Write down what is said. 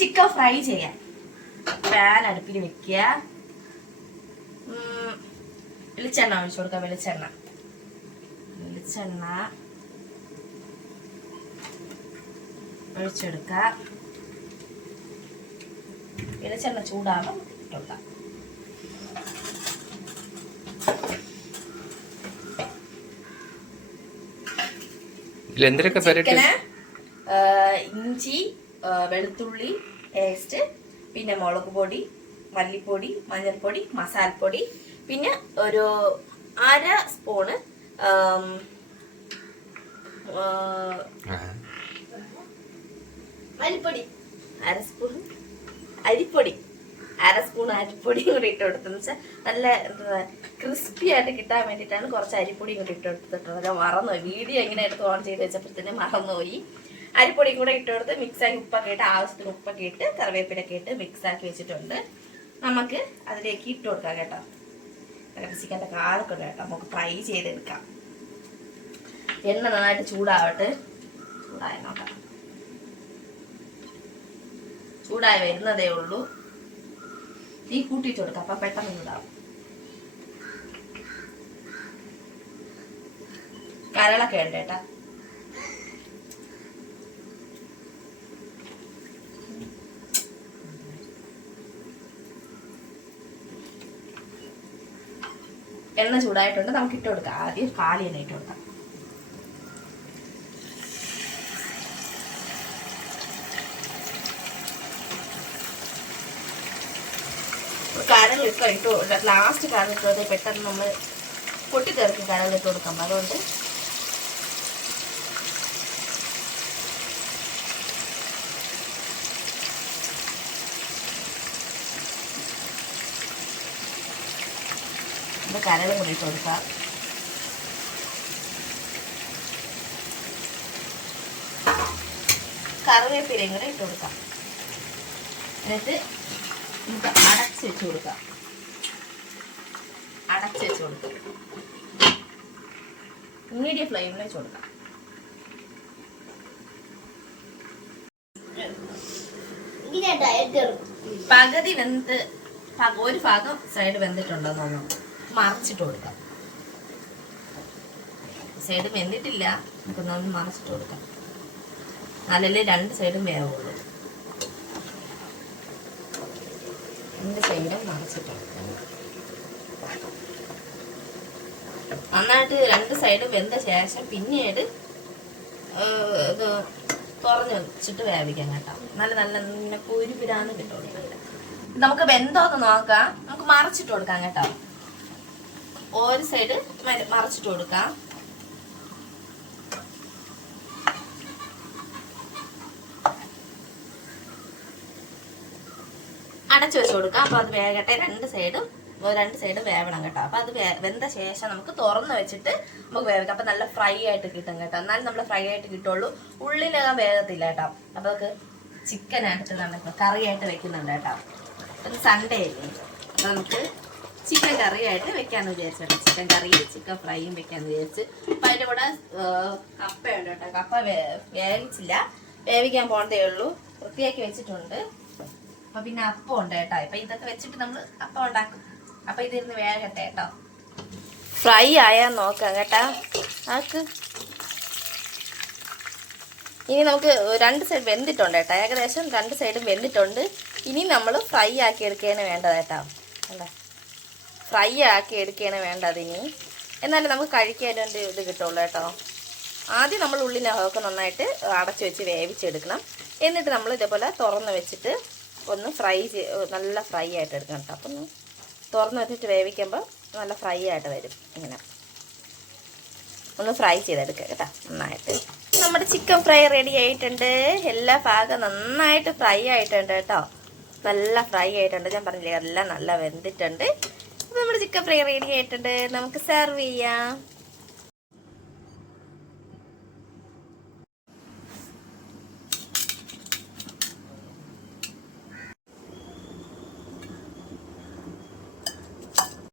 Chicken fry ചെയ്യാം. Pan അടുപ്പിൽ വെക്കുക. വെളിച്ചെണ്ണ ഒഴിച്ചു കൊടുക്കാം വെളിച്ചെണ്ണ. വെളിച്ചെണ്ണ ഒഴിച്ചെടുക്ക വെളിച്ചെണ്ണ ചൂടാകുമ്പോൾ ഇട്ടുകൊടുക്കാം പെരട്ടി ഇഞ്ചി വെളുത്തുള്ളി പേസ്റ്റ് പിന്നെ മുളക് പൊടി മല്ലിപ്പൊടി മഞ്ഞൾപ്പൊടി മസാലപ്പൊടി പിന്നെ ഒരു അര സ്പൂണ് മല്ലിപ്പൊടി. അര സ്പൂൺ അരിപ്പൊടി. അര സ്പൂൺ അരിപ്പൊടി കൂടി ഇട്ട് കൊടുത്തെന്ന് വെച്ചാൽ നല്ല എന്താ ക്രിസ്പി ആയിട്ട് കിട്ടാൻ വേണ്ടിയിട്ടാണ് കുറച്ച് അരിപ്പൊടി കൂടി ഇട്ട് കൊടുത്തിട്ടുള്ളത്. മറന്നുപോയി. വീഡിയോ ഇങ്ങനെ എടുത്ത് ഓൺ ചെയ്ത് വെച്ചപ്പോഴത്തേന് മറന്നുപോയി. അരിപ്പൊടിയും കൂടെ ഇട്ട് കൊടുത്ത് മിക്സാക്കി ഉപ്പൊക്കെ ഇട്ട് ആവശ്യത്തിന് ഉപ്പൊക്കെ ഇട്ട് കറിവേപ്പിലൊക്കെ ഇട്ട് മിക്സാക്കി വെച്ചിട്ടുണ്ട്. നമുക്ക് അതിലേക്ക് ഇട്ട് കൊടുക്കാം കേട്ടോ. ചിക്കന്റെ കാലൊക്കെ ഉണ്ട് കേട്ടോ. നമുക്ക് ഫ്രൈ ചെയ്തെടുക്കാം. എണ്ണ നന്നായിട്ട് ചൂടാവട്ടെ. ചൂടായ നോക്കാം. ചൂടായി വരുന്നതേ ഉള്ളൂ. തീ കൂട്ടിയിട്ട് കൊടുക്കാം. അപ്പൊ പെട്ടെന്ന് ചൂടാവും കരളൊക്കെ ഉണ്ട് കേട്ടാ. എണ്ണ ചൂടായിട്ടുണ്ട്. നമുക്ക് ഇട്ട് കൊടുക്കാം. ആദ്യം കാലി എണ്ണ ഇട്ട് കൊടുക്കാം. കടലിട്ട് ഇട്ട് ലാസ്റ്റ് കടലിട്ട് പെട്ടെന്ന് നമ്മൾ പൊട്ടിത്തെറിക്കും കടലിട്ട് കൊടുക്കാം അതുകൊണ്ട് ഇത് കരളും കൂടി ഇട്ട് കൊടുക്കാം. കറിവേപ്പിലയും കൂടെ ഇട്ട് കൊടുക്കാം. എന്നിട്ട് നമുക്ക് അടച്ച് വെച്ച് കൊടുക്കാം. അടച്ച് വെച്ച് കൊടുക്കാം. മീഡിയം ഫ്ലെയിമിൽ വെച്ച് കൊടുക്കാം. പകുതി വെന്ത് ഒരു ഭാഗം സൈഡ് വെന്തിട്ടുണ്ടോ നോക്കാം മറച്ചിട്ട് കൊടുക്കാം. സൈഡ് വെന്തിട്ടില്ല. നമുക്കൊന്ന് മറച്ചിട്ട് കൊടുക്കാം. എന്നാലല്ലേ രണ്ട് സൈഡും വേവുള്ളൂ. രണ്ട് സൈഡും മറച്ചിട്ട് കൊടുക്കാം. നന്നായിട്ട് രണ്ട് സൈഡും വെന്ത ശേഷം പിന്നീട് ഇത് തുറഞ്ഞു വെച്ചിട്ട് വേവിക്കാം കേട്ടോ. നല്ല നല്ല നല്ല കുരുപിരാന്ന് കിട്ടും. നമുക്ക് വെന്തോന്ന് നോക്കാം. നമുക്ക് മറച്ചിട്ട് കൊടുക്കാം കേട്ടോ. ഒരു സൈഡ് മറച്ചിട്ട് കൊടുക്കാം. അടച്ചു വെച്ച് കൊടുക്കാം. അപ്പൊ അത് വേകട്ടെ. രണ്ട് സൈഡും രണ്ട് സൈഡ് വേവണം കേട്ടോ. അപ്പൊ അത് വെന്ത ശേഷം നമുക്ക് തുറന്ന് വെച്ചിട്ട് നമുക്ക് വേവിക്കാം. അപ്പൊ നല്ല ഫ്രൈ ആയിട്ട് കിട്ടും കേട്ടോ. എന്നാലും നമ്മൾ ഫ്രൈ ആയിട്ട് കിട്ടുള്ളൂ. ഉള്ളിലകം വേഗത്തില്ല കേട്ടോ. അപ്പൊ നമുക്ക് ചിക്കൻ എടുത്ത് കറി ആയിട്ട് വെക്കുന്നുണ്ട് കേട്ടോ. സൺഡേ അല്ലേ? അപ്പോൾ നമുക്ക് ചിക്കൻ കറിയായിട്ട് വെക്കാന്ന് വിചാരിച്ചു ചിക്കൻ കറിയും ചിക്കൻ ഫ്രൈയും വെക്കാന്ന് വിചാരിച്ച്. അപ്പൊ അതിന്റെ കൂടെ കപ്പ ഉണ്ട് കേട്ടോ. കപ്പ വേവിച്ചില്ല. വേവിക്കാൻ പോകണ്ടേ ഉള്ളൂ. വൃത്തിയാക്കി വെച്ചിട്ടുണ്ട്. അപ്പൊ പിന്നെ അപ്പം ഉണ്ട് കേട്ടോ. ഇപ്പൊ ഇതൊക്കെ വെച്ചിട്ട് നമ്മൾ അപ്പം ഉണ്ടാക്കും. അപ്പൊ ഇതിരുന്ന് വേഗട്ടെ കേട്ടോ. ഫ്രൈ ആയാൽ നോക്കാം കേട്ടാ. ആക്ക്. ഇനി നമുക്ക് രണ്ട് സൈഡ് വെന്തിട്ടുണ്ട് കേട്ടോ. ഏകദേശം രണ്ട് സൈഡും വെന്തിട്ടുണ്ട്. ഇനി നമ്മൾ ഫ്രൈ ആക്കി എടുക്കുകയാണ് വേണ്ടത് കേട്ടോ. അല്ലേ? ഫ്രൈ ആക്കി എടുക്കുകയാണ് വേണ്ടത് ഇനി. എന്നാലും നമുക്ക് കഴിക്കാനൊരു ഇത് കിട്ടുള്ളൂ കേട്ടോ. ആദ്യം നമ്മൾ ഉള്ളിനകമൊക്കെ നന്നായിട്ട് അടച്ചു വെച്ച് വേവിച്ചെടുക്കണം. എന്നിട്ട് നമ്മൾ ഇതേപോലെ തുറന്ന് വെച്ചിട്ട് ഒന്ന് ഫ്രൈ നല്ല ഫ്രൈ ആയിട്ട് എടുക്കണം കേട്ടോ. അപ്പം തുറന്ന് വെച്ചിട്ട് വേവിക്കുമ്പോൾ നല്ല ഫ്രൈ ആയിട്ട് വരും ഇങ്ങനെ. ഒന്ന് ഫ്രൈ ചെയ്തെടുക്കുക കേട്ടോ നന്നായിട്ട്. നമ്മുടെ ചിക്കൻ ഫ്രൈ റെഡി ആയിട്ടുണ്ട്. എല്ലാ ഭാഗം നന്നായിട്ട് ഫ്രൈ ആയിട്ടുണ്ട് കേട്ടോ. നല്ല ഫ്രൈ ആയിട്ടുണ്ട്. ഞാൻ പറഞ്ഞില്ലേ എല്ലാം നല്ല വെന്തിട്ടുണ്ട്. നമ്മുടെ ചിക്കൻ ഫ്രൈ റെഡി ആയിട്ടുണ്ട്. നമുക്ക് സെർവ് ചെയ്യാം.